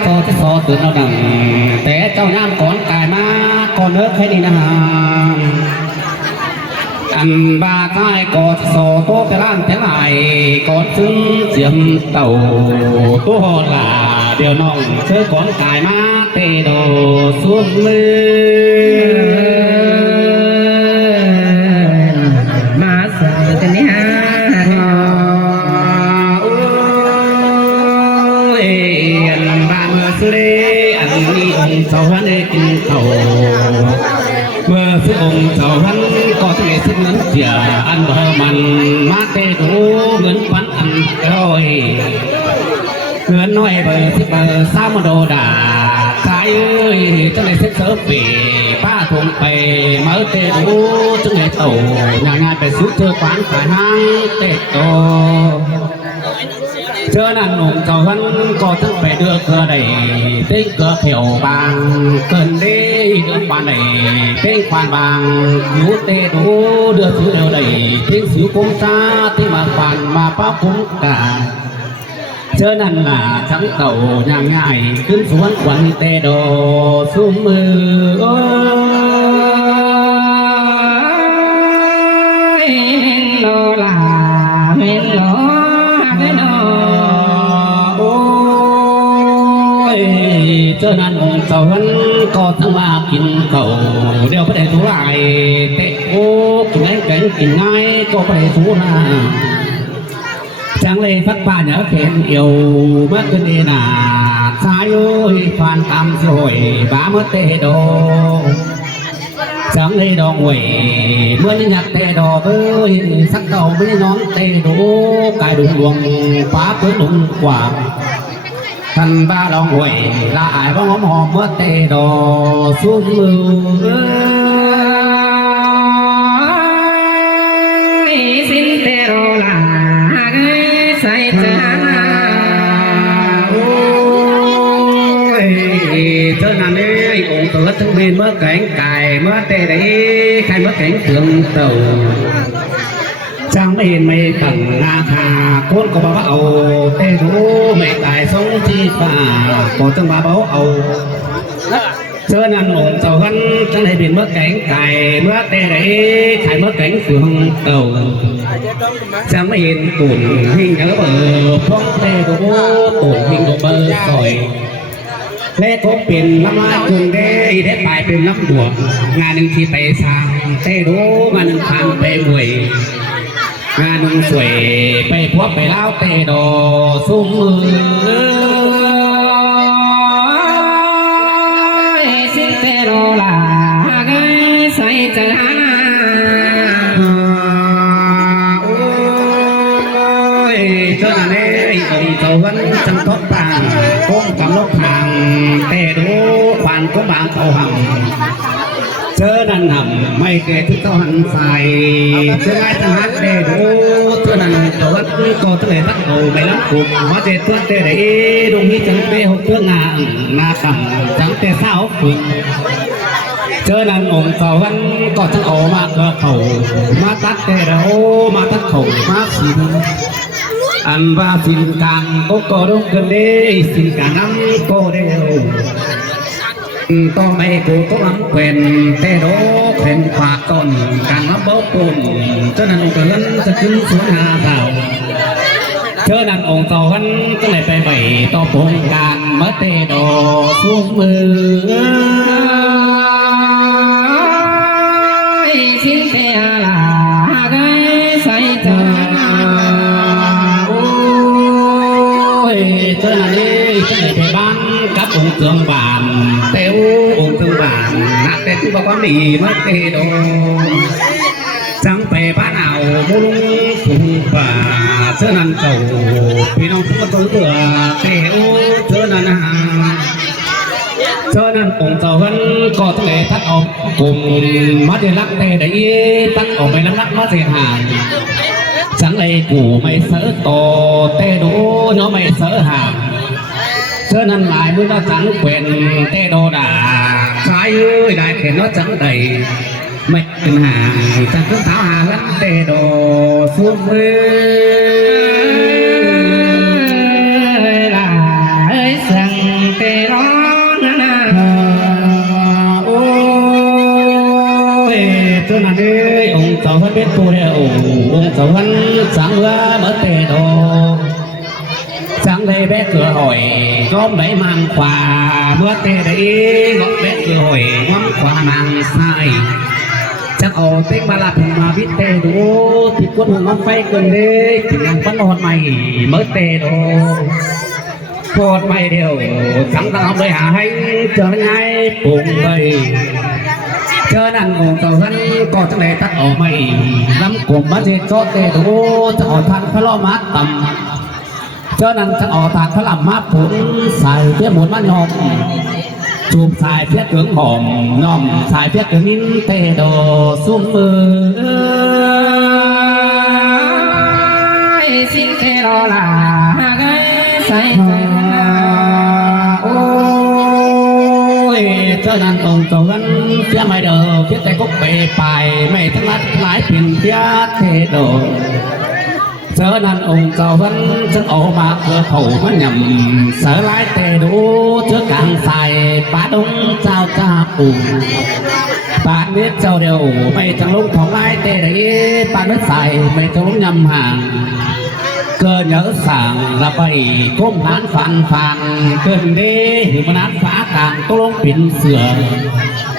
โซที่โซตื่นเราดังแต่เจ้าน้ำก่อนกายมาก่อนเลิกให้ดีนะอันบาใต้กอดโซโตไปร้านแต่ไหนกอดซึ้งเสียมเต่าตัวหล่าเดี๋ยวน้องเธอก่อนกายมาเตโดสุดมือมาเสิร์กันเนี่ยสุเรอันนี้องค์เจ้าฮันได้กินเขาเมื่อซื้อองค์เจ้าฮันก็จะได้ซื้อเงินเสียอันว่ามันมาเตะดูเหมือนปันอันร้อยเงินน้อยเบอร์ที่เบอร์สามโดดาสายเอ้ยจะได้ซื้อเสิร์ฟปีป้าทงไปมาเตะดูจะได้โตงานไปสุดเจอขวานขายห้างเตะโตเจอนั่นหนุ่มเจ้าฮันก็ทั้งไปเดือดเกลือได้เต้งเกลือเขียวบางเกินได้เดือดบานได้เต้งควานบางอยู่เตะดูเดือดสิวเดียวได้เต้งสิวคงซาเต้งมาควานมาป้าคงกาเจอนั่นล่ะทั้งเต่าอย่างง่ายขึ้นสวนควันเตะโดซุ่มมือโลลาเมโลเจ้านั้นเจ้านั้นก็ทั้งมากินเขาเดี๋ยวไปได้ทุไรเตะโอ้กินง่ายแกงกินง่ายก็ไปได้ทุราจังเลยพักป่าเนี่ยเข็นเอียวมากขึ้นเอนาสายโอ้ยฟันตำสวยบ้าเมื่อเตะโดจังเลยดองหวยเมื่อนี่อยากเตะดอกเอ้ยสักเต่าไม่น้องเตะดูกายดุดวงป้าเพื่อดุงกว่าท่านบ้าลองหวยละอายบ้องหอมเมื่อเตะดอซุ้มมือสินเตโรลาใส่จานโอ้ยเจ้านั่นเอ้ยองค์ตัวทั้งเป็นเมื่อแข่งไก่เมื่อเตะได้ใครเมื่อแข่งเครื่องเต่าจังไม่เห็นไม่ตั้งนาคาคนก็บอกว่าเอาเตะดูไม่ตายสงที่ป่าก็จังมาบอกเอาเจอนั่นองค์เจ้ากันจังได้เป็นเมื่อแข่งไก่เมื่อเตะได้ใครเมื่อแข่งเครื่องเต่าจังไม่เห็นตุ่นหิ้งเบอร์พ้องเตะดูตุ่นหิ้งเบอร์สอยเล่ก็เป็นลำมาจุงได้ไปเป็นลำบวกงานหนึ่งที่ไปสร้างเตะดูงานหนึ่งทางไปมวยงานนุ่งสวยไปพบไปเล่าเตะดอซุ้มมือสินเตโรลาใส่จานโอ้ยเจ้าหน้าที่องค์เจ้าวันจังทบต่างคงกำลกทางเตะดูควานก็บางเขาหำเจอนั่นหำไม่เกิดที่เขาหันใส่เจอไงจังฮักเตะดูเจอนั่นตัววัดก็ทะเลทักเอาไปรับกุมมาเจตัวเตะได้ดงนี้จังเตะหกเพื่องานมาตั้งจังเตะสาวฝึกเจอนั่นองค์เก่าวันก็ทั้งออกมาเกลือเขามาตัดเตะเรามาตัดเขามาสินอันว่าสินการก็รุ่งกันได้สินการน้ำก็เดียวต้องไม่กูต้องน้ำเป็นเตะโดเข็นขวาต้นการมาเบ้าปุ่นเจ้านั่นองค์เกินจะขึ้นสูงหาเต่าเจ้านั่นองค์เก่าวันก็เลยไปใบต่อปงการมาเตะโดซุ้มมือสินเตลาใส่จานโอ้ยเจ้านั่นเลยเจ้าเลยไปบ้านกับองค์เครื่องบานเต้วองค์เครื่องบานนักเตะที่บอกว่ามีมาเตะโดจังไปบ้านเอาบุลุงสุ่มป่าเจ้านั่นเก่าพี่น้องทุกคนเบื่อเตะโอ้เจ้านั่นเจ้านั่นองค์เจ้ากันก็ทะเลทัดออกกลุ่มมาเดลักเตะได้ตัดออกไปน้ำนักมาเสียหายจังเลยกูไม่เสือโตเตะดูเนาะไม่เสือหางเจ้านั่นหลายมือก็จังเป็นเตะโดด่าสายเอ้ยได้เห็นว่าจังใดไม่เป็นหางจังเครื่องเท้าหาลันเตะโดซุ้มมือลาสั่งเต có mấy mang quà bữa tê đấy góc bếp cơ hội ngắm quà mang sai chắc ổ tiếng ba là thằng mà biết tê đủ thì quân hùng ngắm phay cần đi thì ngang vẫn hồn mày mới tê đồ hồn mày đều sẵn sàng ông đây hả hay chờ ngay cùng mày chờ năn cùng tàu dân có trong này tắt ổ mày lắm cùng bắt gì cho tê đủ cho ổ than phải lo mát tầm cho nênจะออกทางพระลำมาผุนใส่เพี้ยหมุนมานมจูบใส่เพี้ยเกลืองหอมน้อมใส่เพี้ยเกลืองนิ้นเตโดซุ้มมือสิ้นเทโรลาใส่โอ้ยเจ้านั้นองค์เจ้านั้นเพี้ยไม่เด้อเพี้ยใจก็ไปไม่ทั้งนั้นหลายปิ่นเพี้ยเทโดgiờ nan ông giàu vẫn chân ổ mà cửa khẩu nó nhầm sợ lái tê đủ trước càng xài bá đông trao cha cùng bạn biết châu đều mày chẳng lúc thòng lái tê đấy bạn biết xài mày chẳng lúc nhầm hàng cơ nhớ sảng là bầy côm nán phàn phàn cơn đê thì mà nán phá càng tô lông pin sửa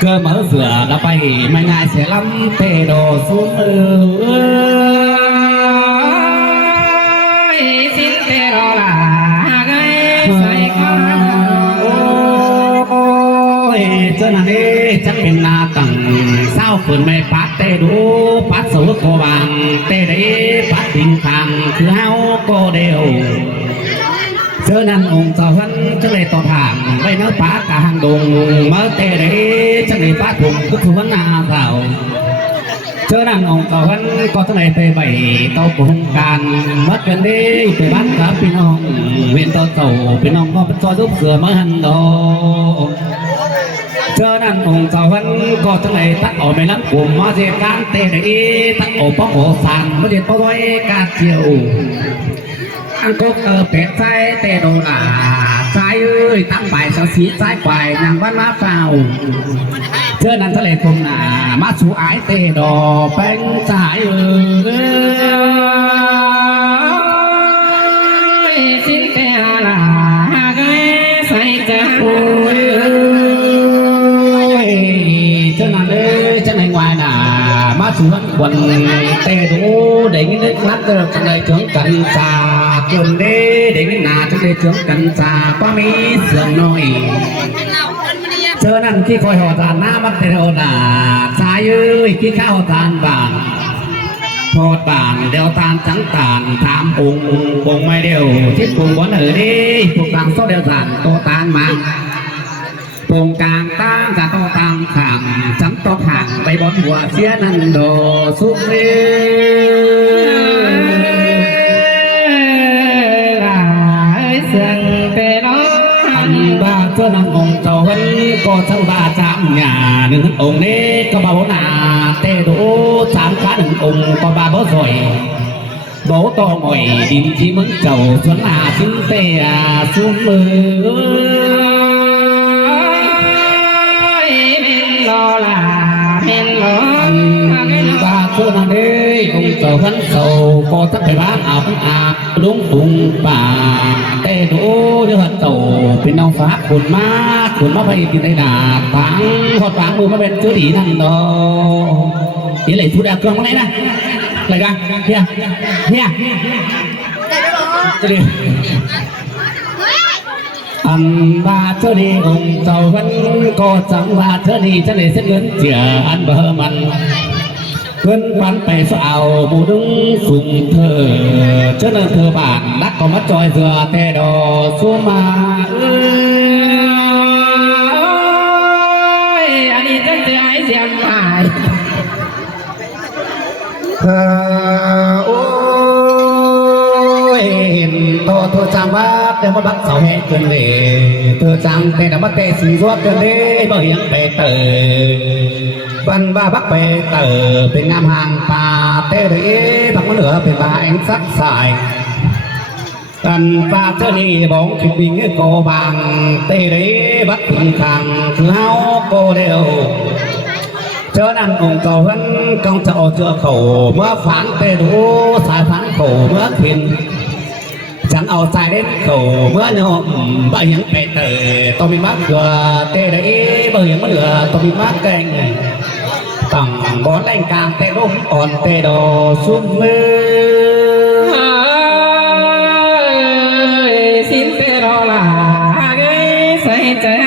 cơ mở sửa là bầy mày ngài sẽ lắm tê đồ xuốngสิ้นเทโรลาใส่ข้าโอ้ยเจ้าหน้าที่จะเป็นนาตังเศร้าฝืนไม่ปัดเตดูปัดสูโคบางเตได้ปัดทิ้งทางคือเฮาโกเดียวเจ้านั้นองค์เจ้าพันจะเลยต่อทางไปเนื้อปัดกลางดงเมื่อเตได้จะเลยปัดถุงก็คือวันนาเราเจ้านั่งองค์เก่าวันก็ต้องไปใบเต้าปงการมัดกันดีไปบ้านกับพี่น้องเวียนต่อเต่าพี่น้องก็เป็นซอยรูปเสือมาหันดอเจ้านั่งองค์เก่าวันก็ต้องไปตักออกไปรับกลุ่มมาเจการเตะได้ตักออกป้องโอสันมาเจป้องไว้การเจียวอังก็เป็ดใจเตะโดนใจเอ้ยตั้งใบสสีใจควายนางบ้านมาเฝ้าเจ้านั้นทะเลคงหนามาสู่ไอเตะดอเป็นสายเอ้ยสิ้นเทโรลาใส่ใจโอ้ยเจ้านั้นเอ้ยเจ้าในngoàiหนามาสู่วันเตะดูเด็กนี่นัดเจอกันเลยถึงกันจาจนเด้เด็กนี่นาจะได้ถึงกันจาก็มีเสียงน้อยเจอนั่นที่คอยหอทานหน้ามัดเตโรนาชายเอ้ยที่ข้าวทานบานพอดบานเดียวทานจังตานถามองไม่เดียวที่ปุ่งบนเหนือดิปุ่งกลางโซเดียวทานโตตานมาปุ่งกลางตั้งจะโตตามขามจังโตห่างไปบนหัวเสียนั่นโดสุเรเสียงเป็นบ้าเจ้านังองค์เจ้าวันก็เจ้าบ้าจามหยาหนึ่งองค์นี้ก็บ่าวนาเตดูสามขาหนึ่งองค์ก็บ้าบ่สวยบ่ตองอ่อยดินที่มึงเจ้าสวนนาทิ้งเตะซุ้มมือเมนโลลาเมนโลบ้าเจ้านังเอ้ยองค์เจ้าวันเจ้าก็จะไปบ้านอาบลุงปุ่งป่าเตดูเดือดโตเป็นน้องฟ้าขุนมาไปกินได้ดาทั้งหอดฟางมือมาเป็นชื่อดีนั่นเนาะนี่เลยพูดอะไรกันมาไหนนะอะไรกันเฮียจะดีอันบาเจ้าดีองค์เจ้าวันก็จังบาเจ้าดีจะเลยเส้นเงินเจียอันเบอร์มันเพื่อนปันไปสาวบูดึงสุ่มเธอเจ้าเนเธอบานนักก็มาจอยเสือแต่ดอสู้มาอันนี้จะใจเสียงหายโอ้ยเห็นตัวเธอจำว่าเดี๋ยวมาบักเสาให้จนเลยเธอจำแต่เดี๋ยวมาเตะสีรวดจนเลยบ่ยังไปเตะบันบ้าบักไปเตะเป็นงามห่างป่าเตะเลยบักมันเหลือเป็นบาเอ็งซักสายกันป่าเจ้านี่บอกขิดบิงโกบางเตะเลยบักถึงทางคือเฮาโกเดียวเจ้านั่นองค์เจ้าพันกองจะเอาเจอเขาเมื่อฝันเตะดูสายฝันเขาเมื่อขินใจ chẳng ao sai đến cầu mưa nhọ bao những bể tờ tao bị mắc vừa tê đấy bao những mất lửa tao bị mắc canh tặng bón lanh càng tê đốm còn tê đồ xuống mưa xin tê đó là cái say trái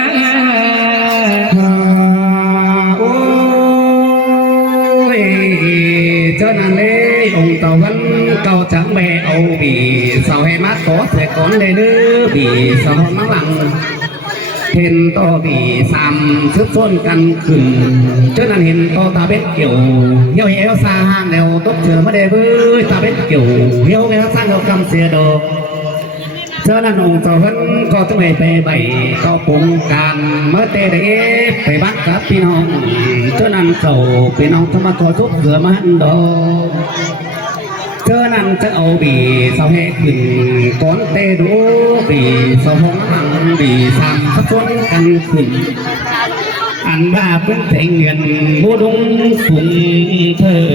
cho nàng lê ông tàu vẫn cầu trắng bè âu vì sao hay mát có sẽ con lê nữ vì sao mắng lặng thiên to vì xàm sức xôn căn khừng cho nàng hiện to ta biết kiểu hiếu hiếu xa hàng đều tốt chờ mất đề với ta biết kiểu hiếu hiếu sang đâu cầm xe đồ cho nên ông tàu vẫn có tụi mày về bảy có cùng càn mới tê đấy phải bắt các pin hồng cho nên tàu pin hồng thằng mà có thuốc rửa mắt đồ cho nên chắc âu bị sao hết mình con tê đố vì sao không ăn vì sam sắp xuống căn khủng ăn ba cũng thấy nghiền mua đúng phùng thơ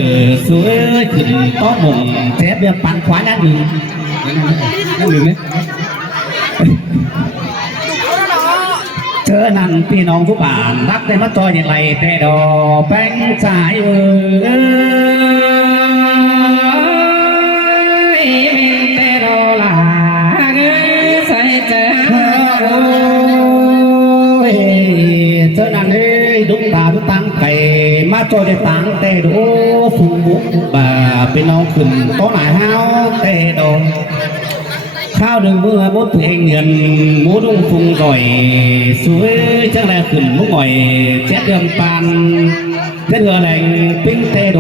suối khủng có mồm chép việc bán khóa đã được đấy chớ nănพี่น้องทุกบ้านรักได้มาต่ออย่างไรแต่ดอกแป้งสายเอ้ยแต่ดอลาใส่ใจchớ nănเอ้ยดุ้งตาดุ้งตังไก่มาต่อได้ตังแต่ดอกฟุ่มบุกบ่าพี่น้องขึ้นต้นหายห้าวแต่ดอกข้าวหนึ่งเมื่อมดเพลงเงินหมูดุ้งฟุงก่อยสวยจังแลขึ้นมุกง่อยแจ๊ดเดือนปานเพื่อแหล่งปิ้งเตโด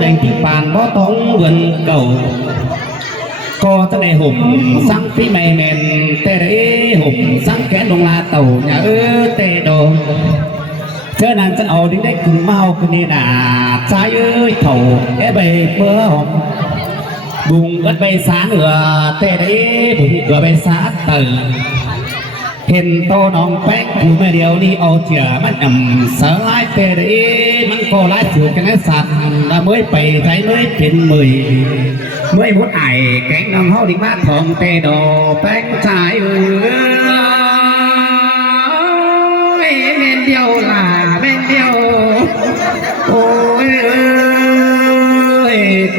แดงที่ปานบ่ต้องเงินเก่าก็จะได้ห่มสังที่ไม่แน่นแต่ได้ห่มสังแขนลงลาเต่าอย่าเตโดเธอนั้นจะเอาดิ้งได้ขึ้นเมาขึ้นนี่นาใจเถ่าใบเมื่อหอมบุงเอิดใบสาเหนือเตะได้บุงเกิดใบสาเตอเห็นโตน้องแป๊กอยู่ไม่เดียวนี่เอาเจียมันเสายเตะได้มันก็ไล่ถือกันให้สัตว์แล้วเมื่อไปใจเมื่อเป็นมือเมื่อมุดไอแกงน้ำเฮาดิ่งบ้านของเตะดอแป๊กชายเเมนเดียวล่ะเมนเดียวโอ้ย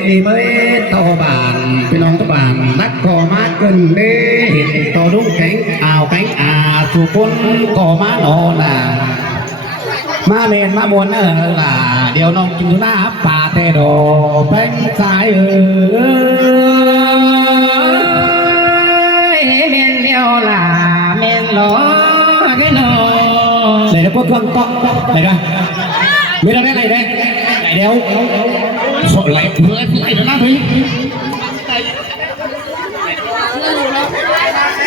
นี่เมื่อตอบานพี่น้องตอบานรักก่อมาเกินเด้เห็นต่อดุ้งแข็งอ่าวแข็งสุกุลก่อมาโนน่ะมาเมนมาบนล่ะเดี๋ยวน้องกินหน้าป่าเตโดแป้งสายเมนเดียวล่ะเมนหลอcái nọ để nó có thương to này ra mới ra đây này đây này đeo sợ lại nó đi